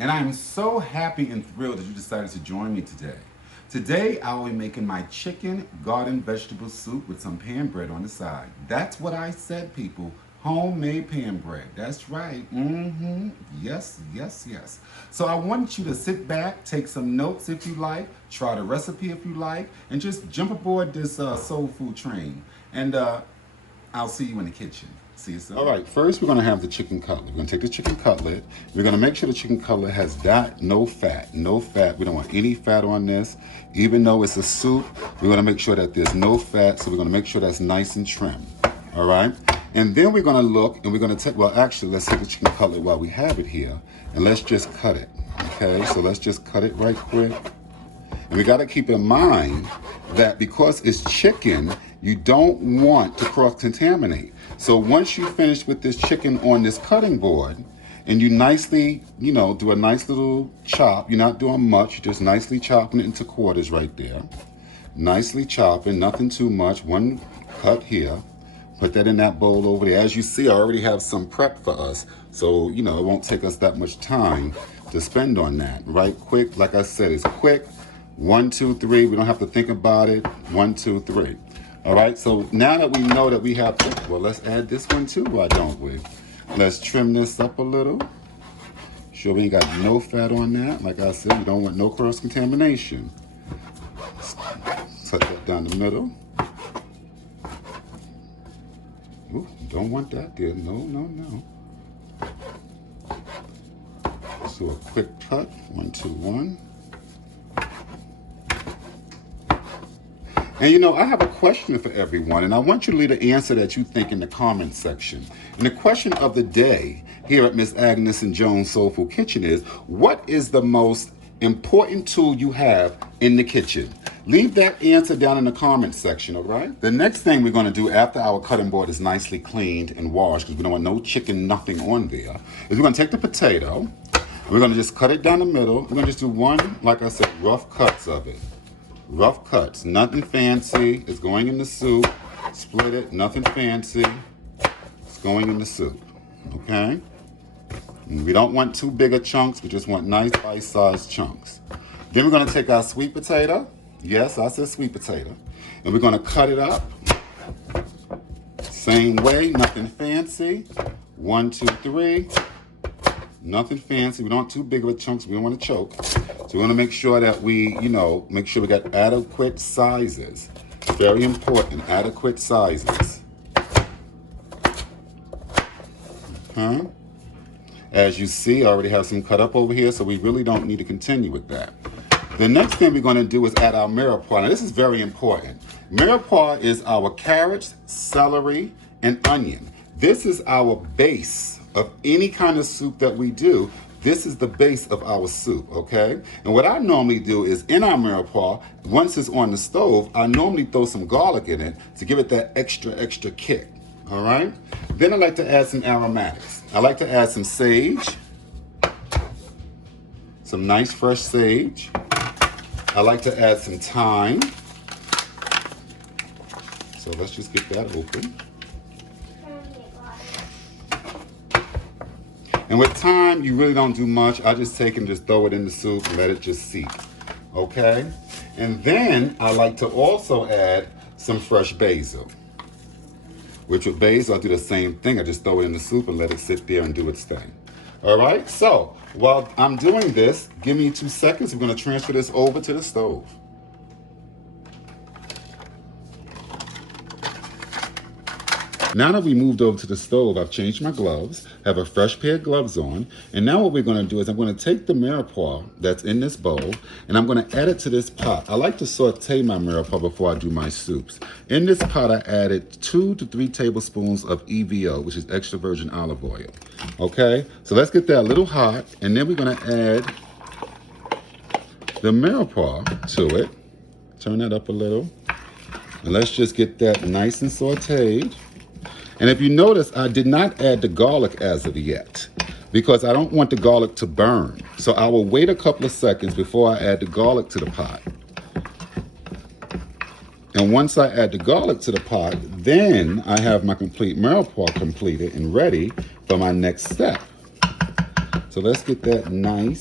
And I'm so happy and thrilled that you decided to join me today. Today, I will be making my chicken garden vegetable soup with some pan bread on the side. That's what I said, people. Homemade pan bread. That's right. Yes, yes, yes. So I want you to sit back, take some notes if you like, try the recipe if you like, and just jump aboard this soul food train. And I'll see you in the kitchen. See you soon. All right, first we're going to have the chicken cutlet. We're going to take the chicken cutlet. We're going to make sure the chicken cutlet has no fat. No fat. We don't want any fat on this. Even though it's a soup, we're going to make sure that there's no fat. So we're going to make sure that's nice and trim. All right? And then we're going to look and we're going to take, well, actually, let's take the chicken cutlet while we have it here. And let's just cut it. Okay? So let's just cut it right quick. And we got to keep in mind that because it's chicken, you don't want to cross-contaminate. So once you finish with this chicken on this cutting board, and you nicely, do a nice little chop, you're not doing much, you're just nicely chopping it into quarters right there. Nicely chopping, nothing too much, one cut here. Put that in that bowl over there. As you see, I already have some prep for us. So, it won't take us that much time to spend on that. Right quick, like I said, it's quick. 1, 2, 3. We don't have to think about it. 1, 2, 3. All right, so now that we know that we have, well, let's add this one too, why don't we? Let's trim this up a little. Sure we ain't got no fat on that. Like I said, we don't want no cross-contamination. Cut that down the middle. Ooh, don't want that there. No, no, no. So a quick cut. 1, 2, 1. And I have a question for everyone, and I want you to leave the answer that you think in the comment section. And the question of the day here at Miss Agnes and Joan's Soulful Kitchen is, what is the most important tool you have in the kitchen? Leave that answer down in the comment section, all right? The next thing we're gonna do after our cutting board is nicely cleaned and washed, because we don't want no chicken, nothing on there, is we're gonna take the potato, and we're gonna just cut it down the middle. We're gonna just do one, like I said, rough cuts of it. Rough cuts, nothing fancy. It's going in the soup. Split it, nothing fancy. It's going in the soup, okay? And we don't want too big of chunks. We just want nice bite-sized chunks. Then we're gonna take our sweet potato. Yes, I said sweet potato. And we're gonna cut it up. Same way, nothing fancy. 1, 2, 3. Nothing fancy. We don't want too big of a chunks. We don't want to choke. So we want to make sure that we, make sure we got adequate sizes. Very important, adequate sizes. Okay. As you see, I already have some cut up over here, so we really don't need to continue with that. The next thing we're going to do is add our mirepoix. Now this is very important. Mirepoix is our carrots, celery, and onion. This is our base of any kind of soup that we do. This is the base of our soup, okay? And what I normally do is in our mirepoix, once it's on the stove, I normally throw some garlic in it to give it that extra kick, all right? Then I like to add some aromatics. I like to add some sage, some nice fresh sage. I like to add some thyme. So let's just get that open. And with thyme, you really don't do much. I just take and just throw it in the soup and let it just seep, okay? And then I like to also add some fresh basil. Which with basil, I do the same thing. I just throw it in the soup and let it sit there and do its thing. All right, so while I'm doing this, give me 2 seconds. We're gonna transfer this over to the stove. Now that we moved over to the stove, I've changed my gloves, have a fresh pair of gloves on, and now what we're gonna do is I'm gonna take the mirepoix that's in this bowl, and I'm gonna add it to this pot. I like to saute my mirepoix before I do my soups. In this pot, I added 2 to 3 tablespoons of EVO, which is extra virgin olive oil, okay? So let's get that a little hot, and then we're gonna add the mirepoix to it. Turn that up a little, and let's just get that nice and sauteed. And if you notice, I did not add the garlic as of yet because I don't want the garlic to burn. So I will wait a couple of seconds before I add the garlic to the pot. And once I add the garlic to the pot, then I have my complete mirepoix completed and ready for my next step. So let's get that nice.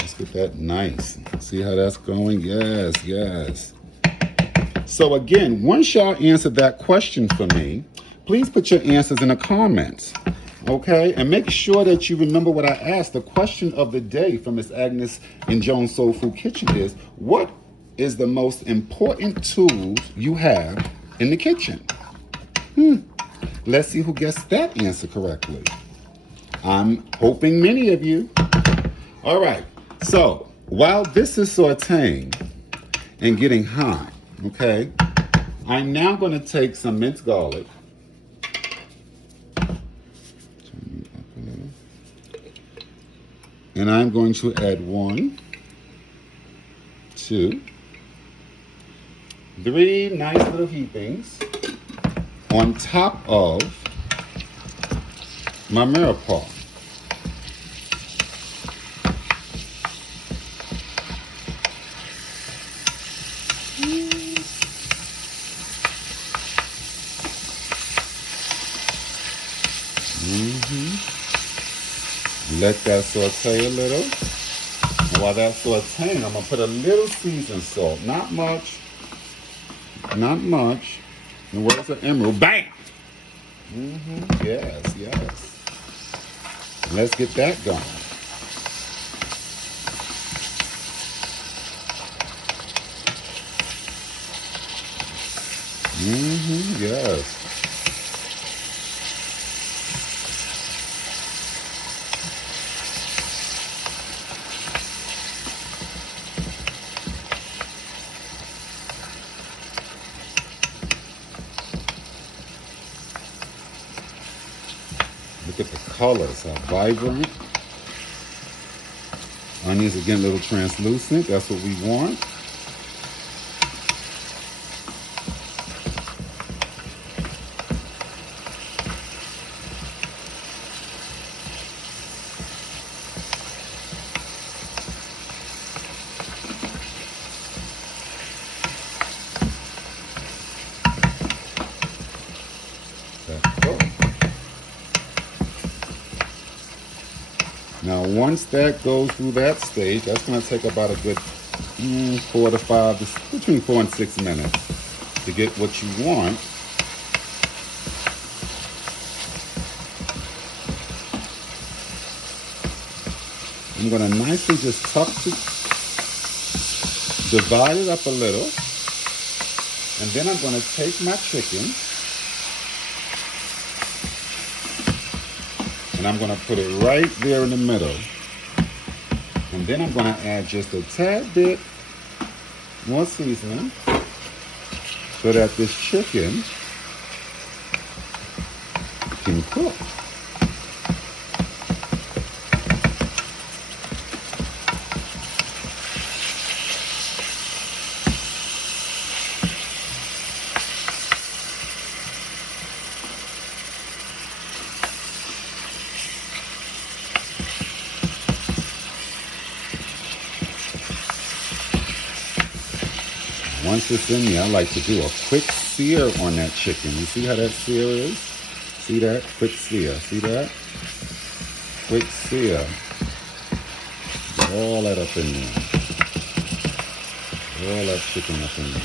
Let's get that nice. See how that's going? Yes, yes. So again, once y'all answered that question for me, please put your answers in the comments. Okay? And make sure that you remember what I asked. The question of the day from Miss Agnes in Joan's Soul Food Kitchen is, what is the most important tools you have in the kitchen? Let's see who gets that answer correctly. I'm hoping many of you. All right. So while this is sauteing and getting hot, okay, I'm now going to take some minced garlic. And I'm going to add 1, 2, 3 nice little heapings on top of my Mirepoix. Let that saute a little. And while that's sauteing, I'm going to put a little seasoned salt. Not much. Not much. And where's the emerald? Bam! Yes, yes. Let's get that going. Yes. Look at the colors, how vibrant. Onions are getting a little translucent. That's what we want. Now, once that goes through that stage, that's going to take about a good 4 to 5, between 4 and 6 minutes to get what you want. I'm going to nicely just divide it up a little, and then I'm going to take my chicken and I'm going to put it right there in the middle. And then I'm going to add just a tad bit more seasoning so that this chicken can cook. Once it's in there, I like to do a quick sear on that chicken. You see how that sear is? See that? Quick sear. See that? Quick sear. Get all that up in there. All that chicken up in there.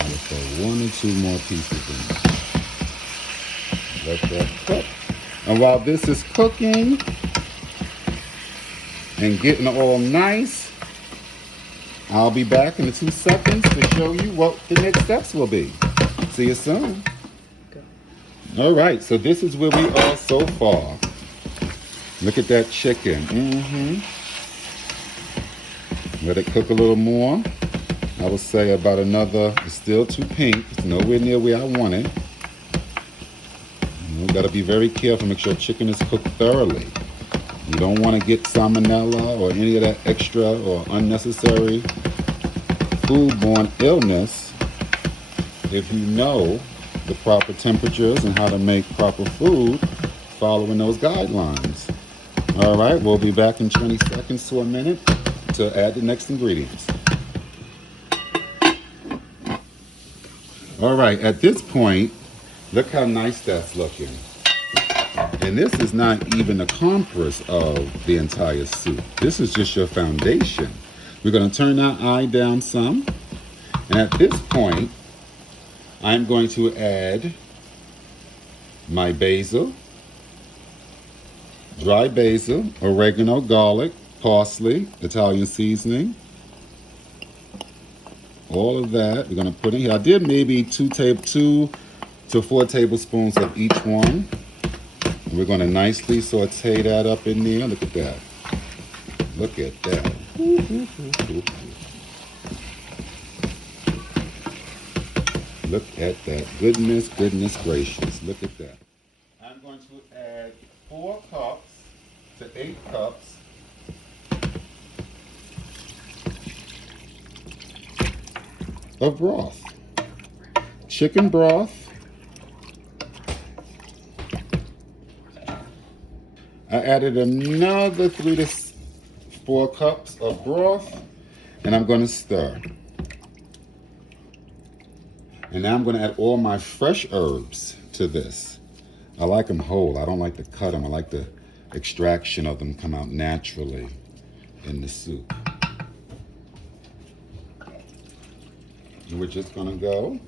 I'll throw 1 or 2 more pieces in there. Let that cook. And while this is cooking and getting all nice, I'll be back in 2 seconds to show you what the next steps will be. See you soon. All right, so this is where we are so far. Look at that chicken. Let it cook a little more. I would say about another, it's still too pink. It's nowhere near where I want it. You got to be very careful. Make sure chicken is cooked thoroughly. You don't want to get salmonella or any of that extra or unnecessary foodborne illness if you know the proper temperatures and how to make proper food following those guidelines. All right, we'll be back in 20 seconds to a minute to add the next ingredients. All right, at this point, look how nice that's looking. And this is not even the compress of the entire soup. This is just your foundation. We're going to turn our eye down some. And at this point, I'm going to add my basil, dry basil, oregano, garlic, parsley, Italian seasoning. All of that we're going to put in here. I did maybe 2 to 4 tablespoons of each one. And we're going to nicely saute that up in there. Look at that. Look at that. Look at that. Goodness, goodness gracious. Look at that. I'm going to add 4 cups to 8 cups of broth. Chicken broth. I added another 3 to 4 cups of broth, and I'm going to stir. And now I'm going to add all my fresh herbs to this. I like them whole. I don't like to cut them. I like the extraction of them come out naturally in the soup. And we're just going to go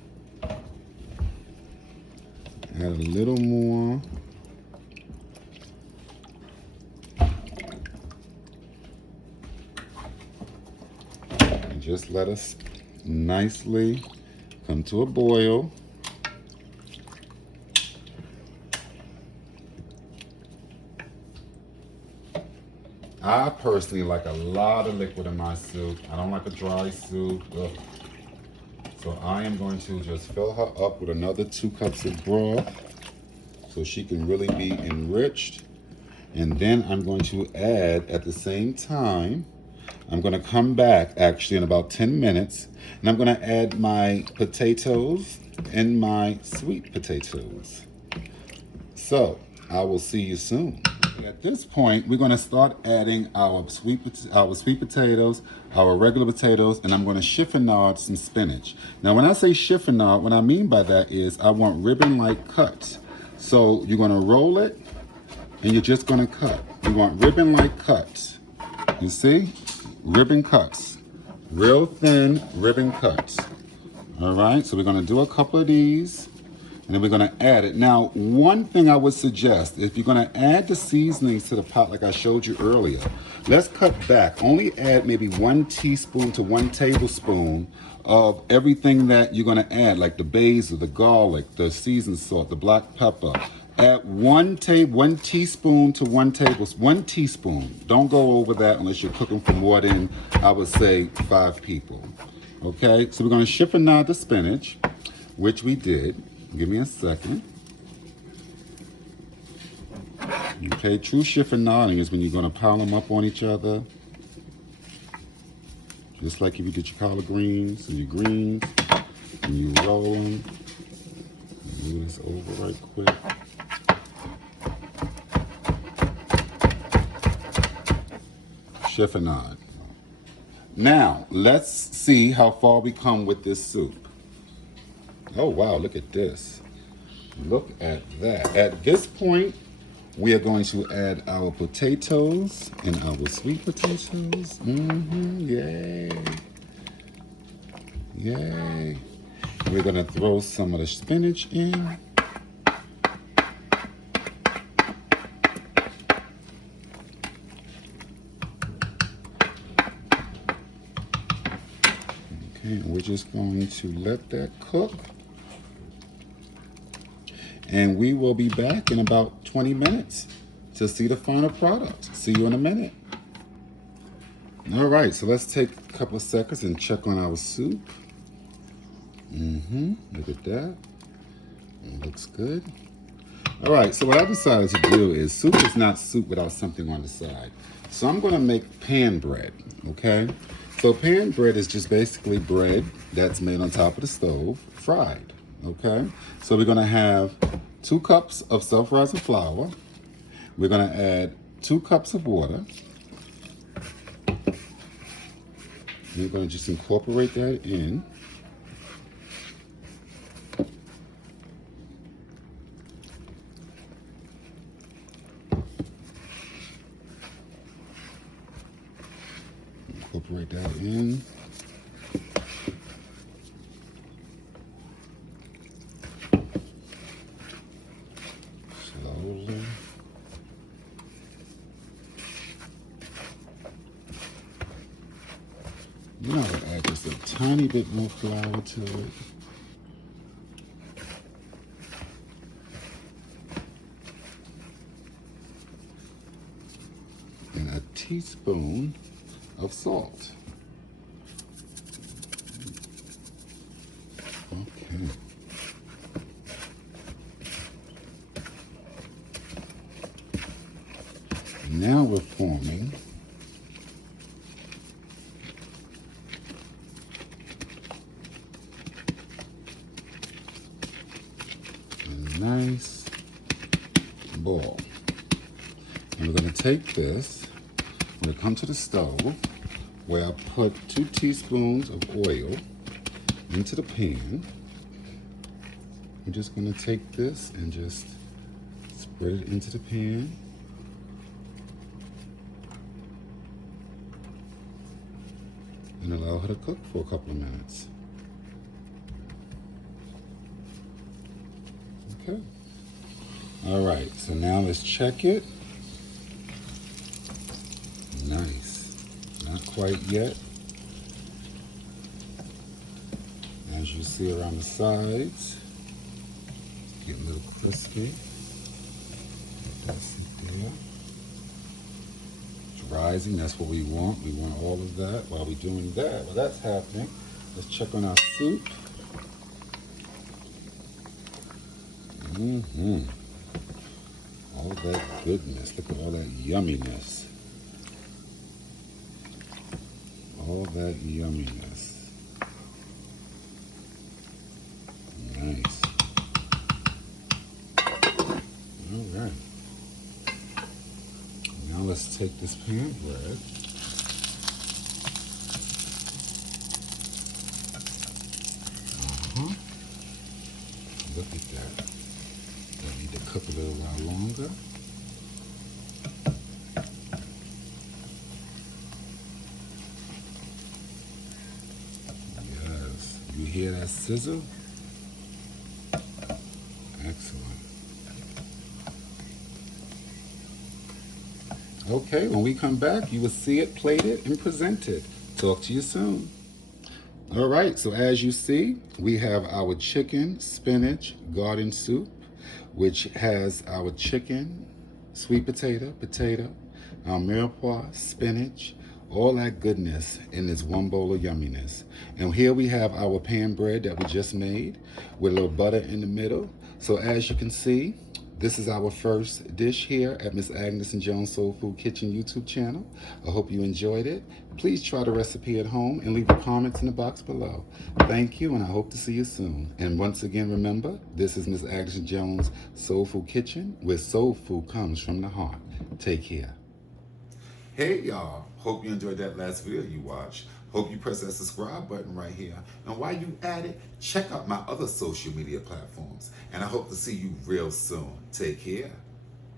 add a little more. And just let us nicely come to a boil. I personally like a lot of liquid in my soup. I don't like a dry soup. Ugh. So I am going to just fill her up with another 2 cups of broth so she can really be enriched. And then I'm going to add at the same time, I'm going to come back actually in about 10 minutes, and I'm going to add my potatoes and my sweet potatoes. So I will see you soon. At this point, we're going to start adding our sweet potatoes, our regular potatoes, and I'm going to chiffonade some spinach. Now, when I say chiffonade, what I mean by that is I want ribbon-like cuts. So you're going to roll it, and you're just going to cut. You want ribbon-like cuts. You see? Ribbon cuts. Real thin ribbon cuts. All right, so we're going to do a couple of these. And then we're going to add it. Now, one thing I would suggest, if you're going to add the seasonings to the pot like I showed you earlier, let's cut back. Only add maybe 1 teaspoon to 1 tablespoon of everything that you're going to add, like the basil, the garlic, the seasoned salt, the black pepper. Add 1 teaspoon to 1 tablespoon. 1 teaspoon. Don't go over that unless you're cooking for more than, I would say, 5 people. Okay, so we're going to chiffonade the spinach, which we did. Give me a second. Okay, true chiffonading is when you're going to pile them up on each other. Just like if you did your collard greens and your greens, and you roll them. Move this over right quick. Chiffonade. Now, let's see how far we come with this soup. Oh, wow, look at this. Look at that. At this point, we are going to add our potatoes and our sweet potatoes. Yay. Yay. We're going to throw some of the spinach in. Okay, and we're just going to let that cook. And we will be back in about 20 minutes to see the final product. See you in a minute. All right, so let's take a couple of seconds and check on our soup. Look at that. It looks good. All right, so what I decided to do is soup is not soup without something on the side. So I'm going to make pan bread, okay? So pan bread is just basically bread that's made on top of the stove, fried. Okay, so we're gonna have 2 cups of self-rising flour. We're going to add 2 cups of water. We're going to just incorporate that in. Incorporate that in. Slowly. Now I'm going to add just a tiny bit more flour to it. And a teaspoon of salt. Okay. Now we're forming a nice ball. And we're going to take this, we're going to come to the stove where I put 2 teaspoons of oil into the pan. I'm just going to take this and just spread it into the pan. And allow her to cook for a couple of minutes. Okay. All right, so now let's check it. Nice. Not quite yet. As you see around the sides, getting a little crispy. That's it there. It's rising, that's what we want. We want all of that. While we're doing that, while that's happening, let's check on our soup. All that goodness. Look at all that yumminess. All that yumminess. Nice. All right. Now let's take this pan bread. Look at that. I need to cook a little while longer. Yes. You hear that sizzle? Excellent. Okay, when we come back, you will see it plated and presented. Talk to you soon. All right, so as you see, we have our chicken spinach garden soup, which has our chicken, sweet potato, our mirepoix, spinach, all that goodness in this one bowl of yumminess. And here we have our pan bread that we just made with a little butter in the middle. So as you can see, this is our first dish here at Miss Agnes and Joan's Soul Food Kitchen YouTube channel. I hope you enjoyed it. Please try the recipe at home and leave the comments in the box below. Thank you, and I hope to see you soon. And once again, remember, this is Miss Agnes and Joan's Soul Food Kitchen, where soul food comes from the heart. Take care. Hey y'all, hope you enjoyed that last video you watched. Hope you press that subscribe button right here. And while you at it, check out my other social media platforms. And I hope to see you real soon. Take care.